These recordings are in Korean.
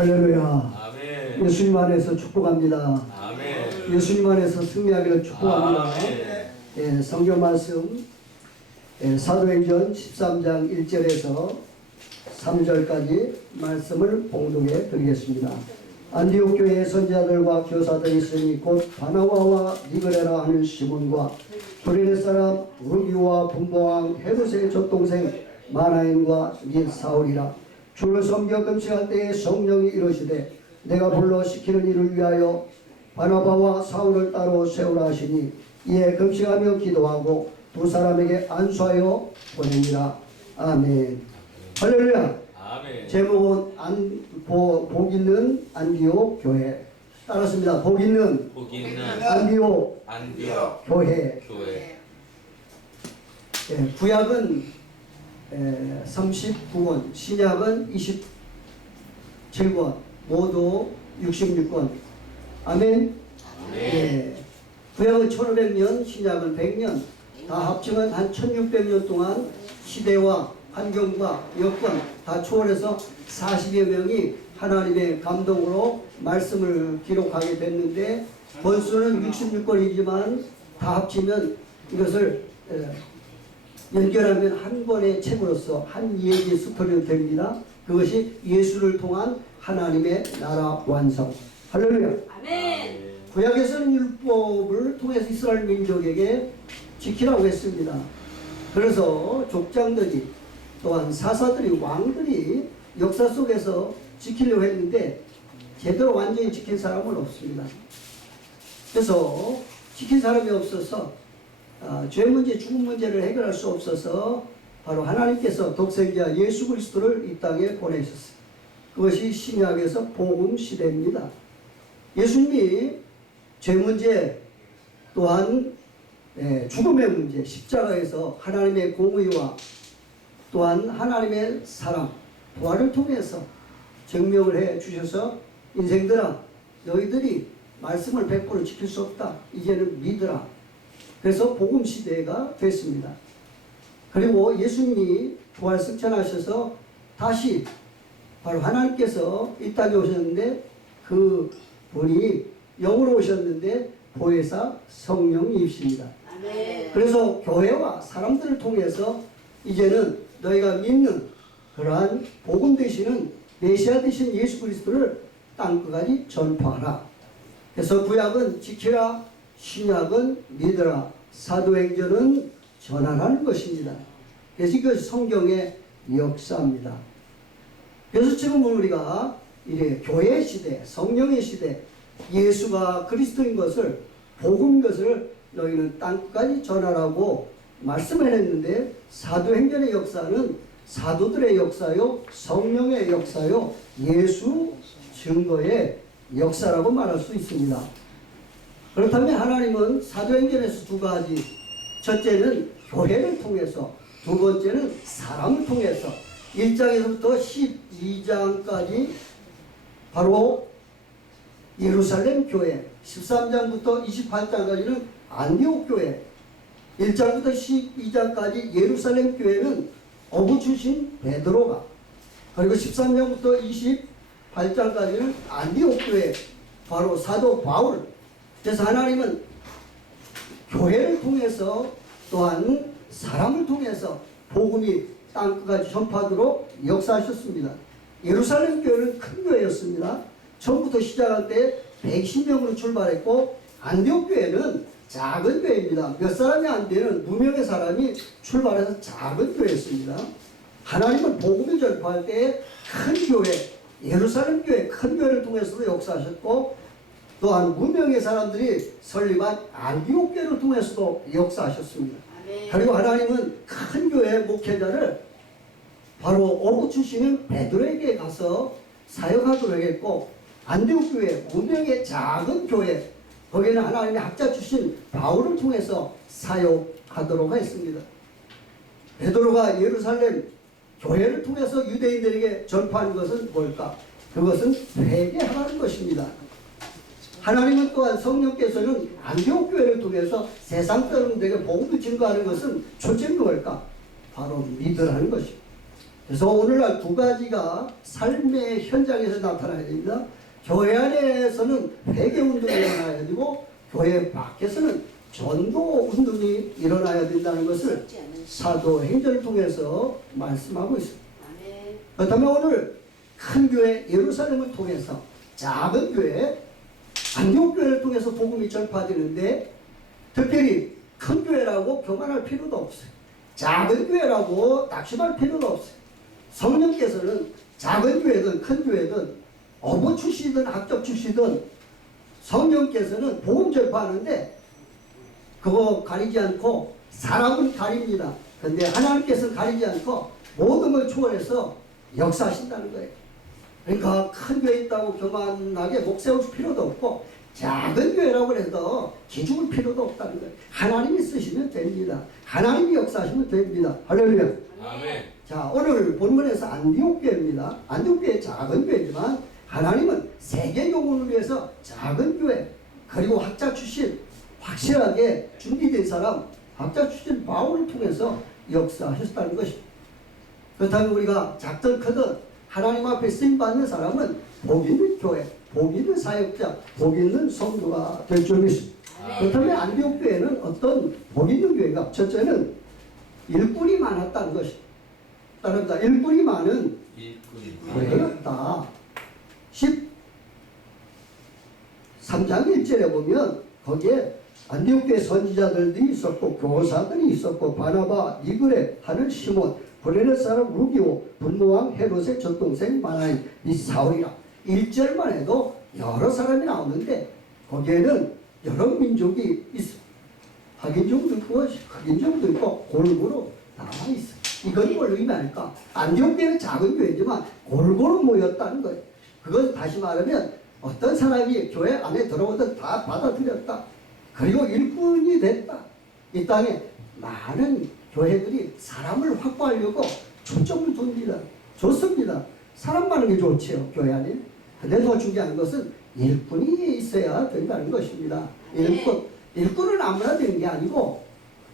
할렐루야. 아멘. 예수님 안에서 축복합니다. 아멘. 예수님 안에서 승리하기를 축복합니다. 아멘. 예, 성경 말씀 사도행전 13장 1절에서 3절까지 말씀을 봉독해 드리겠습니다. 안디옥 교회의 선지자들과 교사들이 있으니 곧 바나바와 니그레라 하는 시몬과 구레네 사람 루기와 분봉왕 헤롯의 젖동생 마나엔과 및 사울이라. 주를 섬겨 금식할 때에 성령이 이르시되 내가 불러 시키는 일을 위하여 바나바와 사울을 따로 세우라 하시니 이에 금식하며 기도하고 두 사람에게 안수하여 보내니라. 아멘. 할렐루야. 아멘. 제목은 복 있는 안디옥 교회. 따랐습니다. 복 있는 안디옥 교회. 예, 구약은 39권, 신약은 27권, 모두 66권. 아멘. 예, 구약은 1500년, 신약은 100년, 다 합치면 한 1600년 동안 시대와 환경과 여건 다 초월해서 40여 명이 하나님의 감동으로 말씀을 기록하게 됐는데, 번수는 66권이지만 다 합치면 이것을 연결하면 한 권의 책으로서 한 얘기 스토리가 됩니다. 그것이 예수를 통한 하나님의 나라 완성. 할렐루야. 아멘. 구약에서는 율법을 통해서 이스라엘 민족에게 지키라고 했습니다. 그래서 족장들이 또한 사사들이 왕들이 역사 속에서 지키려고 했는데 제대로 완전히 지킨 사람은 없습니다. 그래서 지킨 사람이 없어서 죄 문제, 죽음 문제를 해결할 수 없어서 바로 하나님께서 독생자 예수 그리스도를 이 땅에 보내셨어요. 그것이 신약에서 복음 시대입니다. 예수님이 죄 문제 또한 죽음의 문제, 십자가에서 하나님의 공의와 또한 하나님의 사랑, 부활을 통해서 증명을 해 주셔서 인생들아 너희들이 말씀을 100% 지킬 수 없다. 이제는 믿으라. 그래서 복음 시대가 됐습니다. 그리고 예수님이 부활 승천하셔서 다시 바로 하나님께서 이 땅에 오셨는데 그 분이 영으로 오셨는데 보혜사 성령님이십니다. 아멘. 그래서 교회와 사람들을 통해서 이제는 너희가 믿는 그러한 복음 되시는 메시아 되신 예수 그리스도를 땅끝까지 전파하라. 그래서 구약은 지키라, 신약은 믿으라, 사도행전은 전하라는 것입니다. 그래서 이것이 성경의 역사입니다. 그래서 지금 우리가 이래 교회 시대, 성령의 시대, 예수가 그리스도인 것을, 복음인 것을 너희는 땅끝까지 전하라고 말씀을 했는데, 사도행전의 역사는 사도들의 역사요, 성령의 역사요, 예수 증거의 역사라고 말할 수 있습니다. 그렇다면 하나님은 사도행전에서 두 가지, 첫째는 교회를 통해서, 두 번째는 사람을 통해서 1장에서부터 12장까지 바로 예루살렘 교회, 13장부터 28장까지는 안디옥 교회, 1장부터 12장까지 예루살렘 교회는 어부 출신 베드로가, 그리고 13장부터 28장까지는 안디옥 교회, 바로 사도 바울. 그래서 하나님은 교회를 통해서 또한 사람을 통해서 복음이 땅끝까지 전파하도록 역사하셨습니다. 예루살렘 교회는 큰 교회였습니다. 처음부터 시작할 때 110명으로 출발했고, 안디옥 교회는 작은 교회입니다. 몇 사람이 안 되는 무명의 사람이 출발해서 작은 교회였습니다. 하나님은 복음을 전파할 때 큰 교회, 예루살렘 교회, 큰 교회를 통해서도 역사하셨고, 또한 무명의 사람들이 설립한 안디옥 교회를 통해서도 역사하셨습니다. 아멘. 그리고 하나님은 큰 교회 목회자를 바로 어부 출신인 베드로에게 가서 사역하도록 했고, 안디옥 교회, 무명의 작은 교회, 거기는 하나님의 학자 출신 바울을 통해서 사역하도록 했습니다. 베드로가 예루살렘 교회를 통해서 유대인들에게 전파하는 것은 뭘까? 그것은 회개하라는 것입니다. 하나님은 또한 성령께서는 안디옥 교회를 통해서 세상 사람들에게 복음을 증거하는 것은 초점이 뭘까? 바로 믿으라는 것입니다. 그래서 오늘날 두 가지가 삶의 현장에서 나타나야 됩니다. 교회 안에서는 회개운동이 일어나야 되고 교회 밖에서는 전도운동이 일어나야 된다는 것을 사도행전을 통해서 말씀하고 있습니다. 그렇다면 오늘 큰 교회 예루살렘을 통해서 작은 교회 안디옥 교회를 통해서 복음이 전파되는데 특별히 큰 교회라고 교만할 필요도 없어요. 작은 교회라고 낙심할 필요도 없어요. 성령께서는 작은 교회든 큰 교회든 어부 출시든 학적 출시든 성령께서는 복음 전파하는데 그거 가리지 않고 사람은 가립니다. 그런데 하나님께서는 가리지 않고 모든 걸 초월해서 역사하신다는 거예요. 그러니까 큰 교회 있다고 교만하게 목 세울 필요도 없고 작은 교회라고 해서 기죽을 필요도 없다는 거예요. 하나님이 쓰시면 됩니다. 하나님이 역사하시면 됩니다. 할렐루야. 아멘. 자, 오늘 본문에서 안디옥 교회입니다. 안디옥 교회 작은 교회지만 하나님은 세계 영혼을 위해서 작은 교회 그리고 학자 출신 확실하게 준비된 사람 학자 출신 바울을 통해서 역사하셨다는 것입니다. 그렇다면 우리가 작든 크든 하나님 앞에 쓰임받는 사람은 복 있는 교회, 복 있는 사역자, 복 있는 성도가 될 줄 믿습니다. 그렇다면 안디옥 교회는 어떤 복 있는 교회가 첫째는 일꾼이 많았다는 것입니다. 따릅니다. 일꾼이 많은 교회였다. 13장 1절에 보면 거기에 안디옥 교회 선지자들도 있었고 교사들이 있었고 바나바, 니그레 하는 시몬, 브레네 사람 루기오, 분모왕 헤롯의 젖동생 마나인 이 사울이라. 1절만 해도 여러 사람이 나오는데 거기에는 여러 민족이 있어. 박인종도 있고 흑인종도 있고 골고루 다 있어. 이건 뭘 의미할까? 안디옥 교회는 작은 교회지만 골고루 모였다는 거예요. 그건 다시 말하면 어떤 사람이 교회 안에 들어오든 다 받아들였다. 그리고 일꾼이 됐다. 이 땅에 많은 교회들이 사람을 확보하려고 초점을 둡니다. 좋습니다. 사람 많은 게 좋지요, 교회 안에. 근데 더 중요한 것은 일꾼이 있어야 된다는 것입니다. 일꾼은 아무나 되는 게 아니고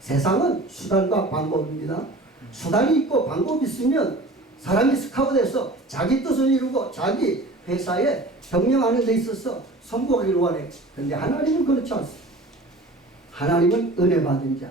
세상은 수단과 방법입니다. 수단이 있고 방법이 있으면 사람이 스카우트해서 자기 뜻을 이루고 자기 회사에 경영하는 데 있어서 성공하기를 원해. 그런데 하나님은 그렇지 않습니다. 하나님은 은혜 받은 자.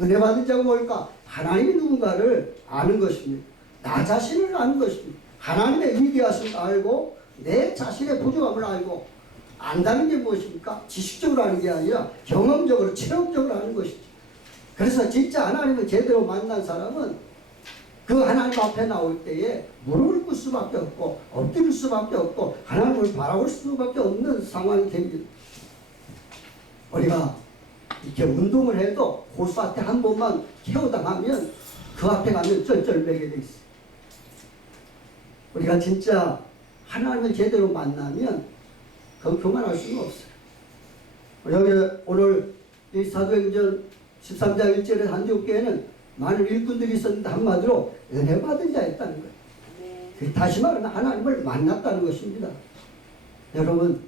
은혜 받은 자가 뭘까? 하나님이 누군가를 아는 것입니다. 나 자신을 아는 것입니다. 하나님의 위대하심을 알고 내 자신의 부족함을 알고 안다는 게 무엇입니까? 지식적으로 아는 게 아니라 경험적으로 체험적으로 아는 것이죠. 그래서 진짜 하나님을 제대로 만난 사람은 그 하나님 앞에 나올 때에 무릎을 꿇을 수밖에 없고 엎드릴 수밖에 없고 하나님을 바라볼 수밖에 없는 상황이 됩니다. 우리가 이렇게 운동을 해도 고수한테 한 번만 KO 당하면 그 앞에 가면 쩔쩔매게 돼 있어요. 우리가 진짜 하나님을 제대로 만나면 그건 교만할 수는 없어요. 여기 오늘 이 사도행전 13장 1절에 안디옥 교회는 많은 일꾼들이 있었는데 한마디로 은혜 받은 자였다는 거예요. 다시 말하면 하나님을 만났다는 것입니다. 여러분,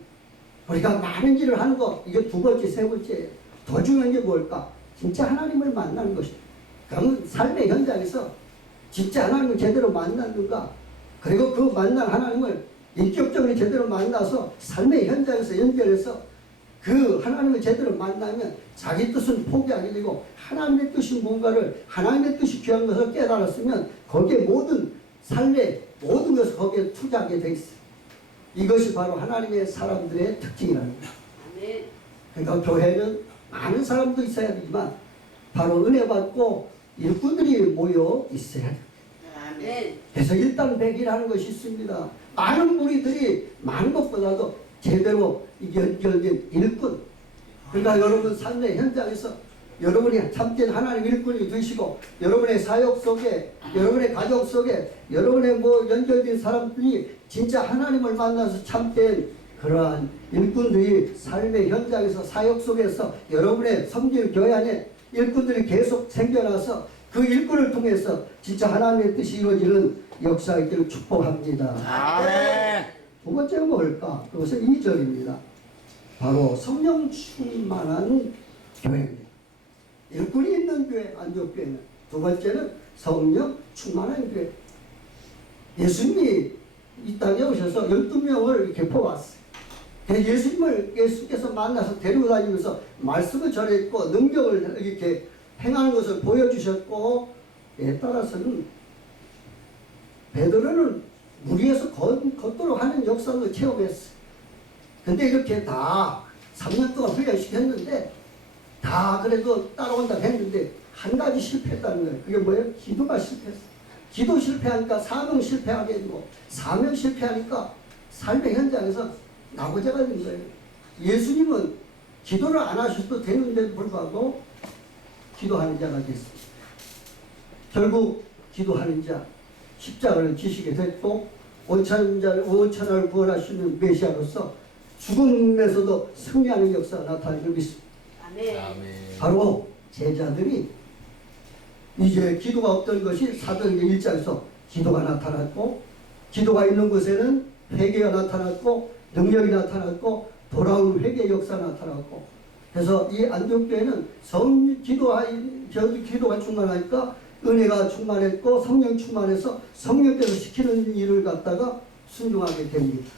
우리가 많은 일을 하는 거 이게 두 번째, 세 번째예요. 더 중요한 게 뭘까? 진짜 하나님을 만나는 것입니다. 그러면 삶의 현장에서 진짜 하나님을 제대로 만났는가? 그리고 그 만난 하나님을 인격적으로 제대로 만나서 삶의 현장에서 연결해서 그 하나님을 제대로 만나면 자기 뜻은 포기하게 되고 하나님의 뜻이 뭔가를 하나님의 뜻이 귀한 것을 깨달았으면 거기에 모든 삶의 모든 것을 거기에 투자하게 돼 있어요. 이것이 바로 하나님의 사람들의 특징이라는 거예요. 그러니까 교회는 많은 사람도 있어야 되지만 바로 은혜 받고 일꾼들이 모여 있어야 돼요. 그래서 일당백이라는 것이 있습니다. 많은 무리들이 많은 것보다도 제대로 연결된 일꾼. 그러니까 여러분 삶의 현장에서 여러분이 참된 하나님 일꾼이 되시고 여러분의 사역 속에 여러분의 가족 속에 여러분의 연결된 사람들이 진짜 하나님을 만나서 참된 그러한 일꾼들이 삶의 현장에서 사역 속에서 여러분의 섬기는 교회 안에 일꾼들이 계속 생겨나서 그 일꾼을 통해서 진짜 하나님의 뜻이 이루어지는 역사가 있기를 축복합니다. 아멘. 두 번째는 뭘까? 그것은 2절입니다. 바로 성령 충만한 교회입니다. 일꾼이 있는 교회, 안디옥 교회는. 두 번째는 성령 충만한 교회. 예수님이 이 땅에 오셔서 12명을 이렇게 뽑았어요. 예수께서 만나서 데리고 다니면서 말씀을 전했고 능력을 이렇게 행하는 것을 보여주셨고, 따라서는 베드로는 무리에서 걷도록 하는 역사도 체험했어요. 근데 이렇게 다 3년 동안 훈련시켰는데 다 그래도 따라온다고 했는데 한 가지 실패했다는 거예요. 그게 뭐예요? 기도가 실패했어요. 기도 실패하니까 사명 실패하게 되고, 사명 실패하니까 삶의 현장에서 나고자가 된 거예요. 예수님은 기도를 안 하셔도 되는데도 불구하고 기도하는 자가 됐습니다. 결국 기도하는 자, 십자가를 지시게 됐고, 온천을 구원하시는 메시아로서 죽음에서도 승리하는 역사가 나타나고 있습니다. 아멘. 바로 제자들이 이제 기도가 없던 것이 사도행전 1장에서 기도가 나타났고, 기도가 있는 곳에는 회개가 나타났고, 능력이 나타났고, 돌아온 회개 역사가 나타났고, 그래서 이 안디옥교회는 기도가 충만하니까 은혜가 충만했고 성령 충만해서 성령께서 시키는 일을 갖다가 순종하게 됩니다.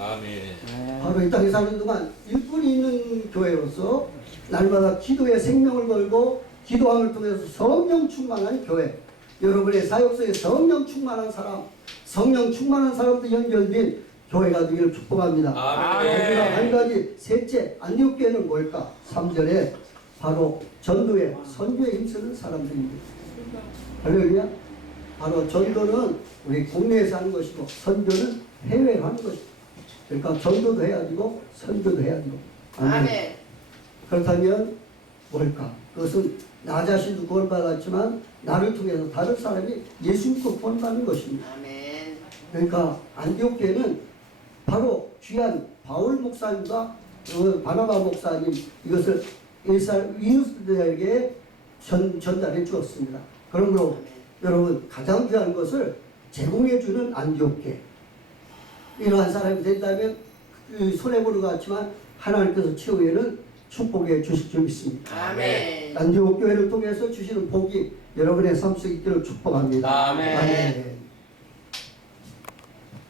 아멘. 바로 이 땅에 사는 동안 일꾼이 있는 교회로서 날마다 기도에 생명을 걸고 기도함을 통해서 성령 충만한 교회, 여러분의 사역소에 성령 충만한 사람, 성령 충만한 사람도 연결된 교회가 되기를 축복합니다. 거기다 한 가지, 셋째, 안디옥교회는 뭘까? 3절에 바로 전도에, 선교에 힘쓰는 사람들입니다. 할렐루야. 바로 전도는 우리 국내에서 하는 것이고 선교는 해외로 하는 것이고, 그러니까 전도도 해야 되고 선교도 해야 되고. 아멘. 그렇다면 뭘까? 그것은 나 자신도 구원받았지만 나를 통해서 다른 사람이 예수 믿고 구원받는 것입니다. 아멘. 그러니까 안디옥교회는 바로 귀한 바울 목사님과 바나바 목사님 이것을 이웃들에게 전달해 주었습니다. 그러므로 여러분 가장 귀한 것을 제공해 주는 안디옥교회, 이러한 사람이 된다면 손해보는 것 같지만 하나님께서 최후에는 축복해 주실 줄 믿습니다. 아멘. 안디옥교회를 통해서 주시는 복이 여러분의 삶 속에 있기를 축복합니다. 아멘. 아멘.